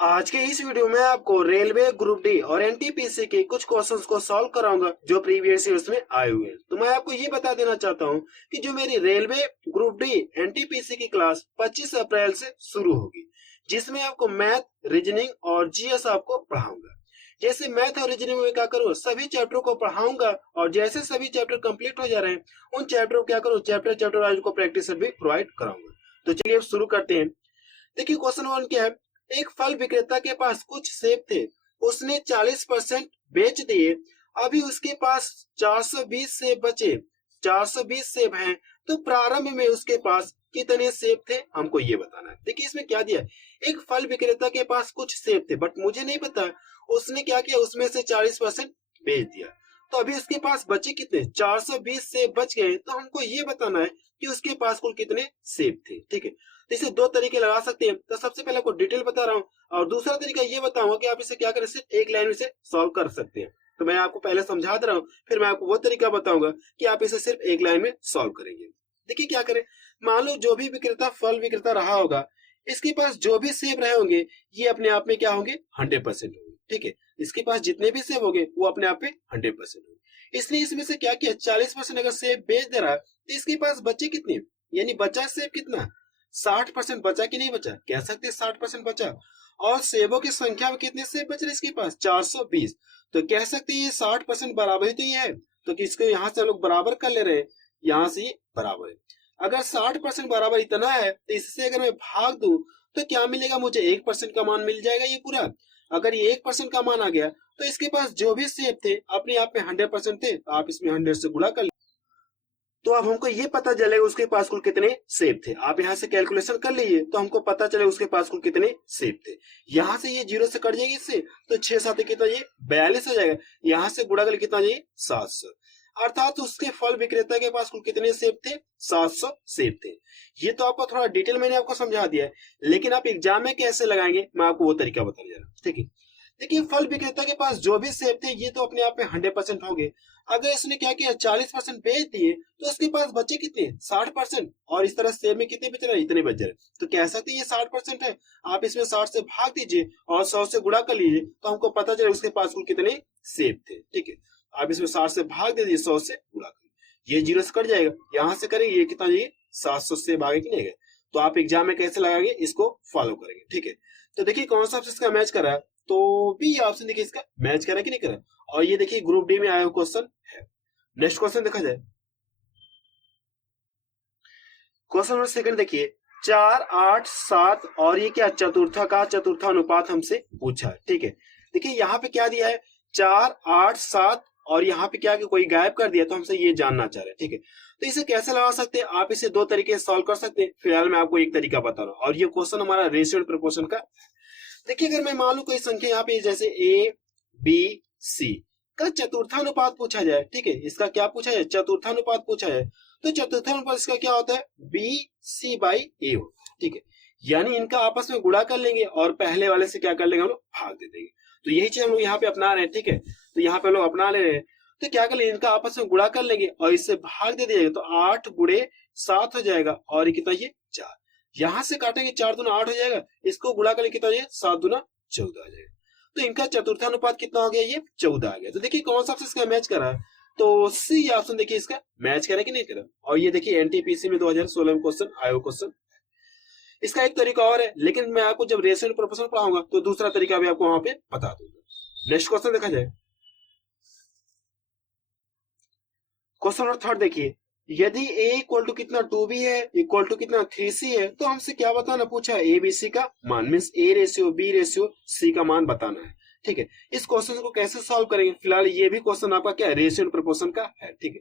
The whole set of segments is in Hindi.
आज के इस वीडियो में आपको रेलवे ग्रुप डी और एनटीपीसी के कुछ क्वेश्चंस को सॉल्व कराऊंगा जो प्रीवियस ईयर्स में आए हुए हैं। तो मैं आपको ये बता देना चाहता हूं कि जो मेरी रेलवे ग्रुप डी एनटीपीसी की क्लास 25 अप्रैल से शुरू होगी, जिसमें आपको मैथ, रीजनिंग और जीएस आपको पढ़ाऊंगा। जैसे मैथ और रीजनिंग में क्या करूँ, सभी चैप्टरों को पढ़ाऊंगा और जैसे सभी चैप्टर कंप्लीट हो जा रहे हैं उन चैप्टरों को क्या करूँ, चैप्टर वाइज को प्रैक्टिस भी प्रोवाइड कराऊंगा। तो चलिए अब शुरू करते हैं। देखिए क्वेश्चन 1 क्या है। एक फल विक्रेता के पास कुछ सेब थे, उसने 40% बेच दिए। अभी उसके पास 420 सेब बचे। 420 सेब हैं, तो प्रारंभ में उसके पास कितने सेब थे, हमको ये बताना है। देखिए इसमें क्या दिया है, एक फल विक्रेता के पास कुछ सेब थे, बट मुझे नहीं पता उसने क्या किया, उसमें से 40% बेच दिया। तो अभी उसके पास बचे कितने, 420 सेब बच गए। तो हमको ये बताना है कि उसके पास कुल कितने सेब थे। ठीक है, तो इसे दो तरीके लगा सकते हैं। तो सबसे पहले आपको डिटेल बता रहा हूँ और दूसरा तरीका ये बताऊंगा कि आप इसे क्या करें, सिर्फ एक लाइन में से सॉल्व कर सकते हैं। तो मैं आपको पहले समझा दे रहा हूँ, फिर मैं आपको वो तरीका बताऊंगा कि आप इसे सिर्फ एक लाइन में सॉल्व करेंगे। देखिए क्या करें, मान लो जो भी विक्रेता फल विक्रेता रहा होगा, इसके पास जो भी सेब रहे होंगे ये अपने आप में क्या होंगे, 100% होंगे। ठीक है, इसके पास जितने भी सेब होंगे वो अपने आप में 100% होंगे। इसलिए इसमें से क्या किया, 40% अगर सेब बेच दे रहा है तो इसके पास बचे कितने, यानी बचा सेब कितना, 60% बचा कि नहीं बचा, कह सकते हैं 60% बचा। और सेबों की संख्या में कितने सेब बच रहे इसके पास, 420। तो कह सकते हैं ये 60% बराबर ही तो ये है। तो किसको यहाँ से हम लोग बराबर कर ले रहे हैं, यहाँ से ये बराबर है। अगर 60% बराबर इतना है तो इससे अगर मैं भाग दूं तो क्या मिलेगा, मुझे 1% का मान मिल जाएगा ये पूरा। अगर ये 1% का मान आ गया तो इसके पास जो भी सेब थे अपने आप में 100% थे, तो आप इसमें 100 से गुणा कर, तो अब हमको ये पता चलेगा उसके पास कुल कितने सेब थे। आप यहाँ से कैलकुलेशन कर लीजिए तो हमको पता चले उसके पास कुल कितने सेब थे। यहाँ से ये 0 से कट जाएगी इससे, तो 6 7 कितना, ये 42 हो जाएगा। यहाँ से गुणा कर कितना जाएगी, 700। अर्थात उसके फल विक्रेता के पास कुल कितने सेब थे, 700 सेब थे। ये तो आपको थोड़ा डिटेल मैंने आपको समझा दिया है, लेकिन आप एग्जाम में कैसे लगाएंगे मैं आपको वो तरीका बता जा रहा हूँ। ठीक है, देखिए फल विक्रेता के पास जो भी सेब थे ये तो अपने आप में 100% होंगे। अगर इसने क्या किया, 40% बेच दिए तो उसके पास बचे कितने, 60%। और इस तरह सेब में कितने बच रहे हैं, इतने बच रहे। तो कह सकते हैं ये 60% है। आप इसमें 60 से भाग दीजिए और 100 से गुणा कर लीजिए तो हमको पता चले उसके पास कुल कितने सेब थे। ठीक है, आप इसमें 60 से भाग दीजिए, 100 से गुणा करिए, ये 0 से कट जाएगा। यहाँ से करेंगे ये कितना, ये 700 से भागे कि नहीं गए। तो आप एग्जाम में कैसे लगाएंगे, इसको फॉलो करेंगे। ठीक है, तो देखिए कौन सा ऑप्शन इसका मैच कर रहा है, तो बी ऑप्शन देखिए इसका मैच करा कि नहीं करा। और ये देखिए ग्रुप डी में आया हुआ क्वेश्चन है। नेक्स्ट क्वेश्चन देखा जाए, क्वेश्चन नंबर सेकंड देखिए, 4 8 7 और ये क्या, चतुर्था का चतुर्था अनुपात हमसे पूछा है। ठीक है, देखिए यहाँ पे क्या दिया है, 4 8 7 और यहाँ पे क्या कि कोई गायब कर दिया, तो हमसे ये जानना चाह रहे हैं। ठीक है, तो इसे कैसे लगा सकते हैं, आप इसे दो तरीके से सॉल्व कर सकते हैं। फिलहाल मैं आपको एक तरीका बता रहा हूँ और ये क्वेश्चन हमारा रेशियो प्रोपोर्शन का। देखिए अगर मैं मान लू कोई संख्या यहाँ पे जैसे ए बी सी का चतुर्थानुपात पूछा जाए। ठीक है, इसका क्या पूछा जाए, चतुर्थानुपात पूछा जाए। तो चतुर्थानुपात इसका क्या होता है, बी सी बाई ए होता है। ठीक है, यानी इनका आपस में गुणा कर लेंगे और पहले वाले से क्या कर लेंगे, हम लोग भाग दे देंगे। तो यही चीज हम लोग यहाँ पे अपना रहे हैं। ठीक है, तो यहाँ पे हम लोग अपना ले रहे हैं। तो क्या कर लेंगे, इनका आपस में गुणा कर लेंगे और इससे भाग दे दिएगा, तो 8 गुणे 7 हो जाएगा। और ये कितना, ये 4। यहाँ से काटेंगे, 4 दूना 8 हो जाएगा। इसको गुणा कर लेंगे कितना, ये 7 दूना 14 आ जाएगा। तो इनका चतुर्थानुपात कितना हो गया, ये 14 आ गया। तो देखिए कौन सा ऑप्शन इसका मैच कर रहा है, तो सी ऑप्शन देखिए इसका मैच करा कि नहीं करा। और ये देखिए एनटीपीसी में 2016 में क्वेश्चन आया क्वेश्चन। इसका एक तरीका और है, लेकिन मैं आपको जब रेशियो प्रोपोर्शन पढ़ाऊंगा तो दूसरा तरीका भी आपको वहां पे बता दूंगा। नेक्स्ट क्वेश्चन देखा जाए, क्वेश्चन नंबर थर्ड देखिए, यदि a इक्वल टू कितना 2b है, इक्वल टू कितना 3c है, तो हमसे क्या बताना पूछा है, ए बी सी का मान, means a ratio b ratio c का मान बताना है। ठीक है, इस क्वेश्चन को कैसे सॉल्व करेंगे, फिलहाल ये भी क्वेश्चन आपका क्या है, रेशियो एंड प्रोपोर्शन का है। ठीक है,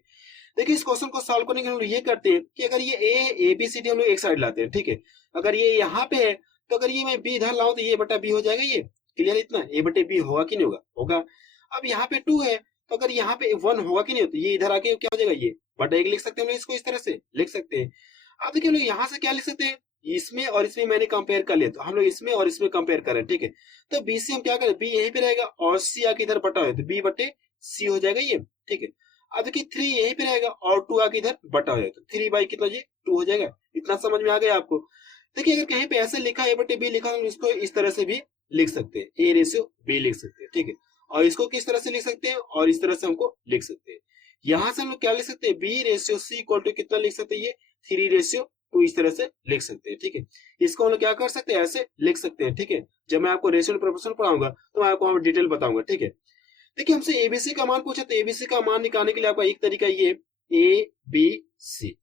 देखिए इस क्वेश्चन को सॉल्व करने के हम लोग ये करते हैं कि अगर ये a b c d हम लोग एक साइड लाते हैं। ठीक है, अगर ये यहाँ पे है तो अगर ये मैं b इधर लाऊं तो ये बटा b हो जाएगा। ये क्लियर, इतना a बटे b होगा कि नहीं होगा, होगा। अब यहाँ पे 2 है तो अगर यहाँ पे 1 होगा कि नहीं होता, ये इधर आके क्या हो जाएगा, ये बटा 1 लिख सकते हैं हम लोग, इसको इस तरह से लिख सकते हैं। अब देखिए हम लोग यहाँ से क्या लिख सकते हैं, इसमें और इसमें मैंने कंपेयर कर लिया, तो हम लोग इसमें और इसमें कंपेयर करें। ठीक है, तो बी से हम क्या करें, बी यहीं पे रहेगा और सी आके इधर बटा है तो बी बटे सी हो जाएगा ये। ठीक है, अब देखिए 3 यहीं पे रहेगा और 2 आके इधर बटा हो जाएगा, तो 3 बाई कितना, ये 2 हो जाएगा। इतना समझ में आ गया आपको। देखिए अगर कहीं पे ऐसे लिखा ए बटे बी लिखा, हम इसको इस तरह से भी लिख सकते हैं, ए रेशियो बी लिख सकते हैं, ठीक है। और इसको किस तरह से लिख सकते हैं, और इस तरह से हमको लिख सकते हैं। यहां से हम लोग क्या लिख सकते हैं, B ratio C equal to कितना लिख सकते हैं, ये 3:2 इस तरह से लिख सकते हैं, ठीक है। इसको हम लोग क्या कर सकते हैं, ऐसे लिख सकते हैं, ठीक है। जब मैं आपको रेशियो प्रोपोर्शन पढ़ाऊंगा तो मैं आपको वहां डिटेल बताऊंगा, ठीक है। देखिए हमसे एबीसी का मान पूछा, तो एबीसी का मान निकालने के लिए आपका एक तरीका ये ए बी सी।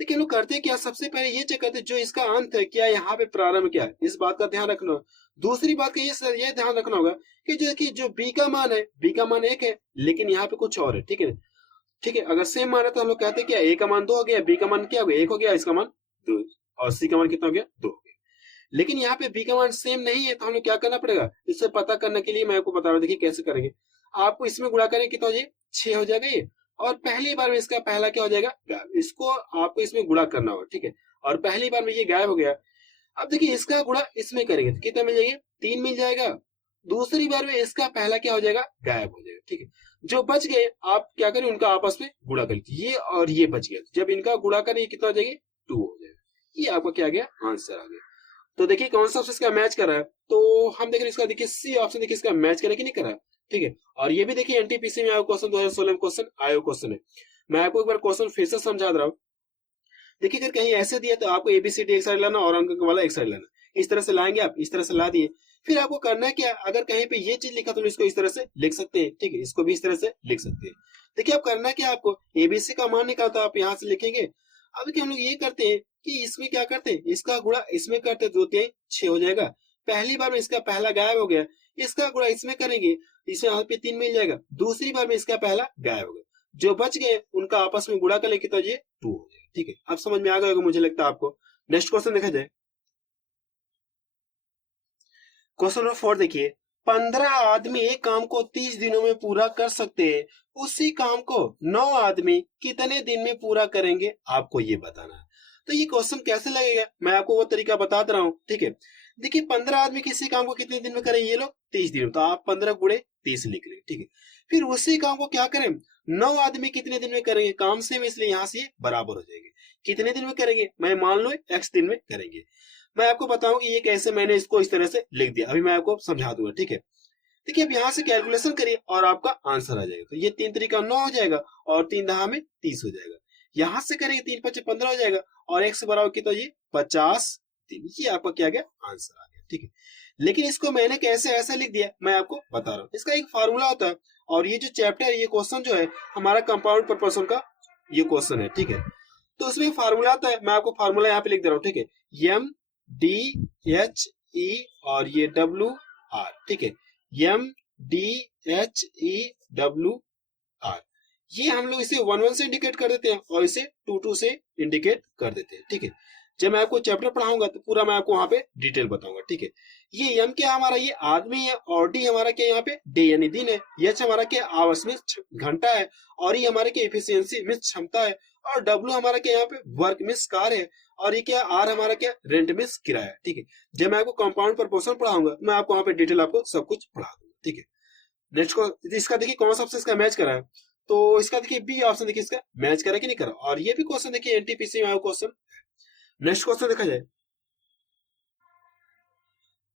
देखिए हम लोग करते हैं क्या, सबसे पहले ये चेक करते हैं जो इसका अंत है क्या यहाँ पे प्रारंभ क्या है, इस बात का ध्यान रखना। दूसरी बात का ये ध्यान रखना होगा कि जो बी का मान है, बी का मान 1 है, लेकिन यहाँ पे कुछ और है, ठीक है। ठीक है, अगर सेम मान है तो हम लोग कहते हैं क्या, ए का मान 2 हो गया, बी का मान क्या हो गया, 1 हो गया, इसका मान 2, और सी का मान कितना हो गया, 2 हो गया। लेकिन यहाँ पे बी का मान सेम नहीं है, तो हम लोग क्या करना पड़ेगा, इसे पता करने के लिए मैं आपको बता रहा हूँ, देखिए कैसे करेंगे। आपको इसमें गुणा करेंगे कितना हो जाए, 6 हो जाएगा ये, और पहली बार में इसका पहला क्या हो जाएगा, गायब। इसको आपको इसमें गुणा करना होगा, ठीक है। और पहली बार में ये गायब हो गया। अब देखिए इसका गुणा इसमें करेंगे तो कितना मिल जाएगा, 3 मिल जाएगा। दूसरी बार में इसका पहला क्या हो जाएगा, गायब हो जाएगा, ठीक है। जो बच गए आप क्या करें, उनका आपस में गुणा कर लीजिए, ये और ये बच गया, जब इनका गुणा करें कितना हो जाएगा, 2 हो जाएगा। ये आपका क्या आ गया, आंसर आ गया। तो देखिए कौन सा ऑप्शन इसका मैच कर रहा है, तो हम देख रहे हैं इसका, देखिए सी ऑप्शन देखिए इसका मैच करे कि नहीं करा, ठीक है। और ये भी देखिए एनटीपीसी में आया क्वेश्चन, 2016 में क्वेश्चन आया क्वेश्चन है। मैं आपको एक बार क्वेश्चन फिर से समझा रहा हूँ। देखिए अगर कहीं ऐसे दिया तो आपको एबीसीडी एक साइड लाना और अंक वाला एक साइड लाना, इस तरह से लाएंगे आप, इस तरह से ला दिए। फिर आपको करना है क्या, अगर कहीं पे ये चीज लिखा तो इसको इस तरह से लिख सकते हैं, ठीक है, इसको भी इस तरह से लिख सकते हैं। देखिए आप करना क्या, आपको एबीसी का मान निकालता आप यहाँ से लिखेंगे। अब देखिए हम लोग ये करते हैं कि इसमें क्या करते हैं, इसका गुणा इसमें करते 2 3 6 हो जाएगा। पहली बार में इसका पहला गायब हो गया, इसका गुणा इसमें करेंगे, इसमें यहाँ पे 3 मिल जाएगा। दूसरी बार में इसका पहला गायब हो गया, जो बच गए उनका आपस में गुणा कर लेंगे तो ये 2 हो जाएगा, ठीक है। अब समझ में आ गया होगा मुझे लगता है आपको। नेक्स्ट क्वेश्चन देखा जाए, क्वेश्चन नंबर 4 देखिए, 15 आदमी एक काम को 30 दिनों में पूरा कर सकते हैं, उसी काम को 9 आदमी कितने दिन में पूरा करेंगे, आपको ये बताना है। तो ये क्वेश्चन कैसे लगेगा, मैं आपको वो तरीका बता दे रहा हूँ, ठीक है। देखिए 15 आदमी किसी काम को कितने दिन में करेंगे, ये लोग 30 दिन में, तो आप 15 गुणे 30 लिख लें, ठीक है। फिर उसी काम को क्या करें, 9 आदमी कितने दिन में करेंगे, काम सेम इसलिए यहाँ से बराबर हो जाएंगे। कितने दिन में करेंगे, मैं मान लो x दिन में करेंगे। मैं आपको बताऊं कि ये कैसे, मैंने इसको इस तरह से लिख दिया, अभी मैं आपको समझा दूंगा, ठीक है। देखिए अब यहाँ से कैलकुलेशन करिए और आपका आंसर आ जाएगा। तो ये 3 तरीका 9 हो जाएगा, और 3 दहा में 30 हो जाएगा। यहाँ से करेंगे 3 5 15 हो जाएगा, और x बराबर कितना, ये 50 दिन। ये आपका क्या गया, आंसर आ गया, ठीक है। लेकिन इसको मैंने कैसे ऐसा लिख दिया, मैं आपको बता रहा हूँ। इसका एक फार्मूला होता है, और ये जो चैप्टर है, ये क्वेश्चन जो है हमारा कंपाउंड प्रपोर्शन का ये क्वेश्चन है, ठीक है। तो उसमें फार्मूला आता है, मैं आपको फार्मूला यहाँ पे लिख दे रहा हूँ, ठीक है। एम डी एच ई और ये डब्ल्यू आर, ठीक है। M D H E W R, ये हम लोग इसे 1 1 से इंडिकेट कर देते हैं, और इसे 2 2 से इंडिकेट कर देते हैं, ठीक है। जब मैं आपको चैप्टर पढ़ाऊंगा तो पूरा मैं आपको वहां पे डिटेल बताऊंगा, ठीक है। ये एम क्या हमारा, ये आदमी है, और डी हमारा क्या यहाँ पे डे यानी दिन है, एच हमारा क्या आवर्स में घंटा है, और ये हमारे क्या एफिशिएंसी में क्षमता है, और डब्ल्यू हमारा क्या यहाँ पे वर्क में कार्य है, और ये क्या आर हमारा क्या रेंट में किराया है, ठीक है। जब मैं आपको कंपाउंड प्रपोर्शन पढ़ाऊंगा मैं आपको वहां पे डिटेल आपको सब कुछ पढ़ा दूंगा, ठीक है। नेक्स्ट को इसका देखिए कौन सा ऑप्शन इसका मैच करा है, तो इसका देखिए बी ऑप्शन देखिए इसका मैच करा कि नहीं करा, और ये भी क्वेश्चन देखिए एनटीपीसी में आया क्वेश्चन। नेक्स्ट क्वेश्चन देखा जाए,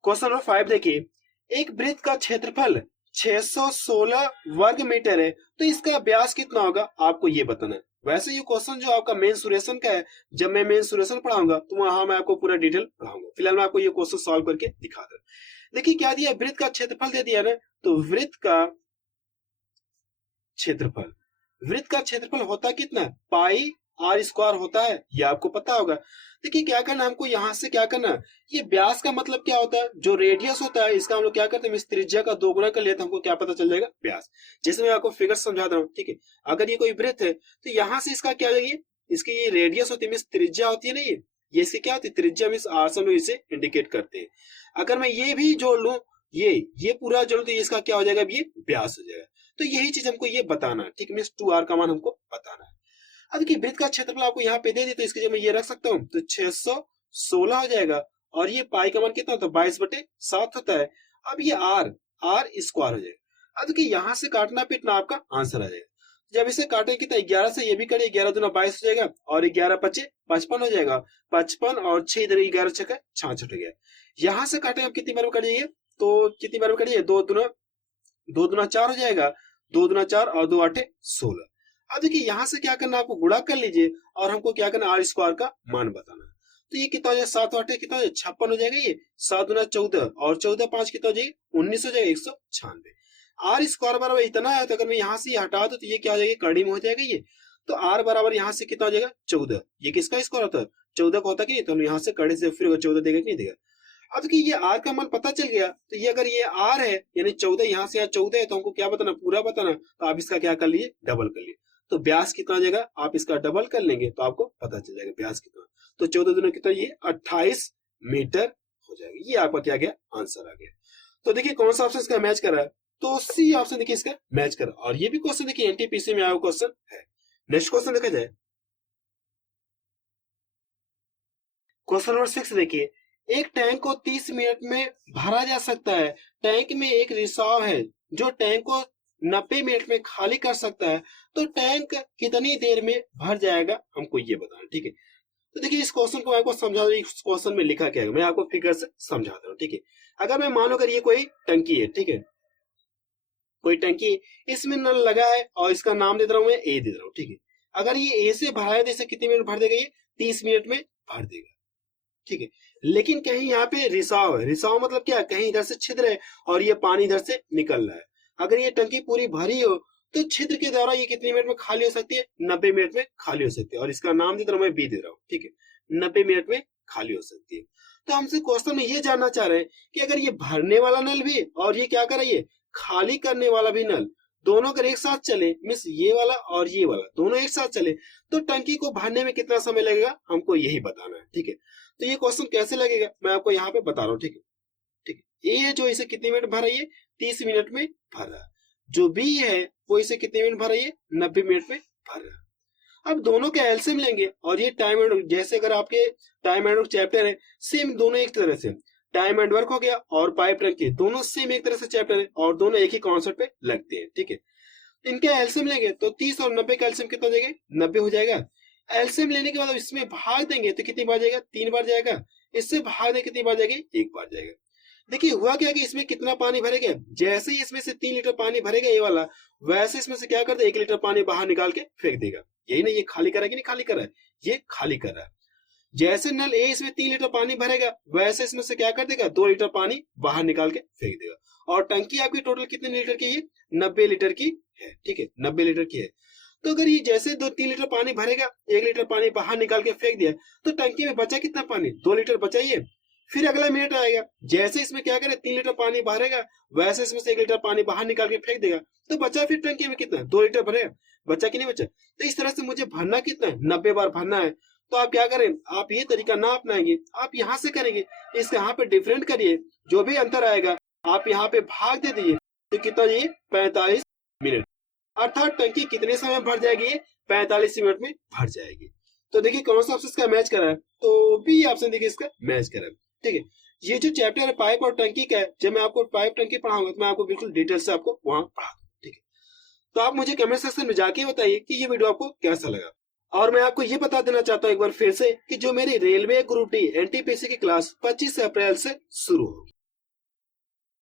क्वेश्चन नंबर 5 देखिए, एक वृत्त का क्षेत्रफल 616 वर्ग मीटर है, तो इसका व्यास कितना होगा, आपको ये बताना है। वैसे ये क्वेश्चन जो आपका मेंसुरेशन का है, जब मैं मेंसुरेशन पढ़ाऊंगा तो वहां मैं आपको पूरा डिटेल पढ़ाऊंगा। फिलहाल मैं आपको ये क्वेश्चन सॉल्व करके दिखा दूं। देखिए क्या दिया, वृत्त का क्षेत्रफल दे दिया ना, तो वृत्त का क्षेत्रफल, वृत्त का क्षेत्रफल होता कितना, पाई आर स्क्वायर होता है, ये आपको पता होगा। देखिए क्या करना हमको, यहाँ से क्या करना, ये व्यास का मतलब क्या होता है, जो रेडियस होता है इसका हम लोग क्या करते हैं, इस त्रिज्या का 2 गुना कर लेते हैं, हमको क्या पता चल जाएगा, व्यास। जैसे मैं आपको फिगर समझा रहा हूँ, ठीक है। अगर ये कोई वृत्त है तो यहाँ से इसका क्या है, इसकी ये रेडियस होती है, त्रिज्या होती है ना, ये इसकी क्या होती है, त्रिज्या मींस आर से हम लोग इसे इंडिकेट करते हैं। अगर मैं ये भी जोड़ लूं, ये पूरा जोड़ तो इसका क्या हो जाएगा, ये व्यास हो जाएगा। तो यही चीज हमको ये बताना है, ठीक है, मींस 2r का मान हमको बताना है। अब देखिए वृत्त का क्षेत्रफल आपको यहाँ पे दे दी, तो इसके जगह मैं ये रख सकता हूँ, तो 616 हो जाएगा, और ये पाई का मान कितना होता है, 22/7 होता है। अब ये आर स्क्वायर हो जाएगा। अब देखिए यहाँ से काटना पीटना आपका आंसर आ जाएगा। जब इसे काटे कितना, 11 से ये भी कटे, 11 दूना 22 हो जाएगा, और 11 पचे 55 हो जाएगा, 55 और 6 इधर 11 छक्का 66 हो गया। यहाँ से काटे अब कितनी बार कटिए, तो कितनी बार में करिए, दो दुना 4 हो जाएगा, 2 दुना 4 और 2 8 16। अब देखिए यहाँ से क्या करना, आपको गुणा कर लीजिए और हमको क्या करना, आर स्क्वायर का मान बताना है। तो ये कितना हो जाएगा, 7 8 कितना हो जाएगा, 56 हो जाएगा। ये 7 दुना 14 और 14 5 कितना हो जाएगा, 19 हो जाएगा, 196। आर स्क्वायर बराबर इतना है, तो अगर मैं यहाँ से हटा दूं तो ये क्या हो जाएगा, कड़ी में हो जाएगा ये। तो आर बराबर यहाँ से कितना हो जाएगा, 14। ये किसका स्क्वायर होता है, 14 का होता कि नहीं, तो हम यहाँ से कड़ी से फिर 14 देगा कि नहीं देगा। अब देखिए ये आर का मान पता चल गया, तो ये अगर ये आर है यानी 14, यहाँ से यहाँ 14 है, तो हमको क्या बताना, पूरा बताना। तो आप इसका क्या कर लिए, डबल कर लिए। तो व्यास कितना आ जाएगा, आप इसका डबल कर लेंगे तो आपको पता चल जाएगा व्यास कितना। तो 14 दूनी कितना, ये 28 मीटर हो जाएगा। ये आपका क्या गया, आंसर आ गया। तो देखिए कौन सा ऑप्शन इसका मैच कर रहा है, तो सी ऑप्शन देखिए इसका मैच कर रहा है। और ये भी क्वेश्चन देखिए एनटीपीसी में आया हुआ क्वेश्चन है। नेक्स्ट क्वेश्चन देखा जाए, क्वेश्चन नंबर 6 देखिए, एक टैंक को 30 मिनट में भरा जा सकता है। टैंक में एक रिसाव है जो टैंक को 90 मिनट में खाली कर सकता है। तो टैंक कितनी देर में भर जाएगा, हमको ये बताना। ठीक है, तो देखिए इस क्वेश्चन को मैं आपको समझा दूं, इस क्वेश्चन में लिखा क्या है, मैं आपको फिगर से समझाता हूँ। ठीक है, अगर मैं मानो अगर ये कोई टंकी है, ठीक है, कोई टंकी, इसमें नल लगा है और इसका नाम दे रहा हूं मैं ए दे रहा हूँ। ठीक है, अगर ये ए से भरा है तो इसे कितने मिनट भर देगा, ये 30 मिनट में भर देगा। ठीक है, लेकिन कहीं यहाँ पे रिसाव है। रिसाव मतलब क्या, कहीं इधर से छिद्र है और ये पानी इधर से निकल रहा है। अगर ये टंकी पूरी भरी हो तो छिद्र के द्वारा ये कितने मिनट में खाली हो सकती है, 90 मिनट में खाली हो सकती है। और इसका नाम दे रहा हूं मैं बी दे रहा हूँ। ठीक है, 90 मिनट में खाली हो सकती है। तो हमसे क्वेश्चन में ये जानना चाह रहे हैं कि अगर ये भरने वाला नल भी और ये क्या कर रही है, खाली करने वाला भी नल, दोनों अगर एक साथ चले, मीन्स ये वाला और ये वाला दोनों एक साथ चले, तो टंकी को भरने में कितना समय लगेगा, हमको यही बताना है। ठीक है, तो ये क्वेश्चन कैसे लगेगा मैं आपको यहाँ पे बता रहा हूँ। ठीक है, ठीक है, ए है जो इसे कितने मिनट भर रही है, 30 मिनट में भर रहा है। जो बी है वो इसे कितने मिनट भर रही है, 90 मिनट में भर रहा है। अब दोनों के एलसीएम लेंगे और ये टाइम एंड, जैसे अगर आपके टाइम एंड वर्क चैप्टर है, सेम दोनों एक तरह से, टाइम एंड वर्क हो गया और पाइप टंकी दोनों सेम एक तरह से चैप्टर है और दोनों एक ही कॉन्सेप्ट पे लगते हैं। ठीक है, इनके एलसीएम लेंगे तो 30 और 90 का एलसीएम कितना हो जाएगा, 90 हो जाएगा। एलसीएम लेने के बाद इसमें भाग देंगे तो कितनी बार जाएगा, 3 बार जाएगा। इससे भाग दे कितनी बार जाएगी, 1 बार जाएगा। देखिए हुआ क्या कि इसमें कितना पानी भरेगा, जैसे ही इसमें से 3 लीटर पानी भरेगा ये वाला, वैसे इसमें से क्या कर दे, 1 लीटर पानी बाहर निकाल के फेंक देगा। यही ना, ये खाली कर रहा है कि नहीं खाली कर रहा है, ये खाली कर रहा है। जैसे नल ए इसमें 3 लीटर पानी भरेगा, वैसे इसमें से क्या कर देगा, 2 लीटर पानी बाहर निकाल के फेंक देगा। और टंकी आपकी टोटल कितने लीटर की है, 90 लीटर की है। ठीक है, 90 लीटर की है। तो अगर ये जैसे 2-3 लीटर पानी भरेगा, 1 लीटर पानी बाहर निकाल के फेंक दिया, तो टंकी में बचा कितना पानी, 2 लीटर बचा ही है। फिर अगला मिनट आएगा, जैसे इसमें क्या करे, 3 लीटर पानी भरेगा, वैसे इसमें से 1 लीटर पानी बाहर निकाल के फेंक देगा। तो बचा फिर टंकी में कितना, 2 लीटर भरेगा, बचा कि नहीं बचा। तो इस तरह से मुझे भरना कितना है, 90 बार भरना है। तो आप क्या करें, आप ये तरीका ना अपनाएंगे, आप यहाँ से करेंगे, इसके यहाँ पे डिफरेंट करिए, जो भी अंतर आएगा आप यहाँ पे भाग दे दीजिए। तो कितना ये 45 मिनट, अर्थात टंकी कितने समय में भर जाएगी, 45 मिनट में भर जाएगी। तो देखिए कौन सा ऑप्शन इसका मैच कर रहा है, तो बी ऑप्शन देखिए इसका मैच कर रहा है। ठीक है, ये जो चैप्टर है पाइप और टंकी का है, जब मैं आपको पाइप टंकी पढ़ाऊंगा तो मैं आपको बिल्कुल डिटेल से आपको वहां पढ़ा दूंगा। ठीक है, तो आप मुझे कमेंट सेक्शन में जाके बताइए कि ये वीडियो आपको कैसा लगा। और मैं आपको ये बता देना चाहता हूँ एक बार फिर से कि जो मेरी रेलवे ग्रुप डी एनटीपीसी की क्लास 25 अप्रैल से शुरू होगी।